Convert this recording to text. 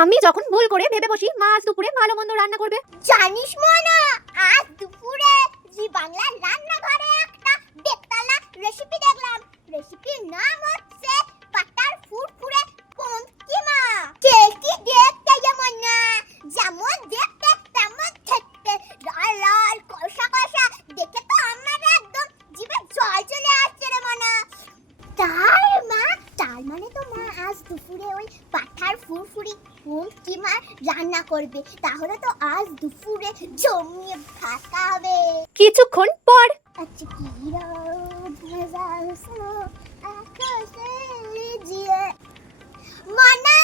আমি যখন ভুল করে ভেবে বসি মা আজ দুপুরে ভালো মন্দ রান্না করবে। জানিস মনা, আজ দুপুরে জি বাংলার রান্নাঘরে একটা বেতালা রেসিপি দেখলাম। রেসিপির নাম হচ্ছে পাটার ফুরফুরে কিমা। টেস্টি দেখতে যেমন না, যেমন দেখতে তেমন খেতে, লাল লাল কষা কষা, দেখে তো আমার একদম জিভে জল চলে আসছে রে মনা। তার মানে তো মা আজ দুপুরে ওই পাঠার ফুরফুরি কিমা রান্না করবে। তাহলে তো আজ দুপুরে জমিয়ে ভাত হবে। কিছুক্ষণ পর আচ্ছা কি রোদ মজা হলো আকাশে লিজিয়ে। মনা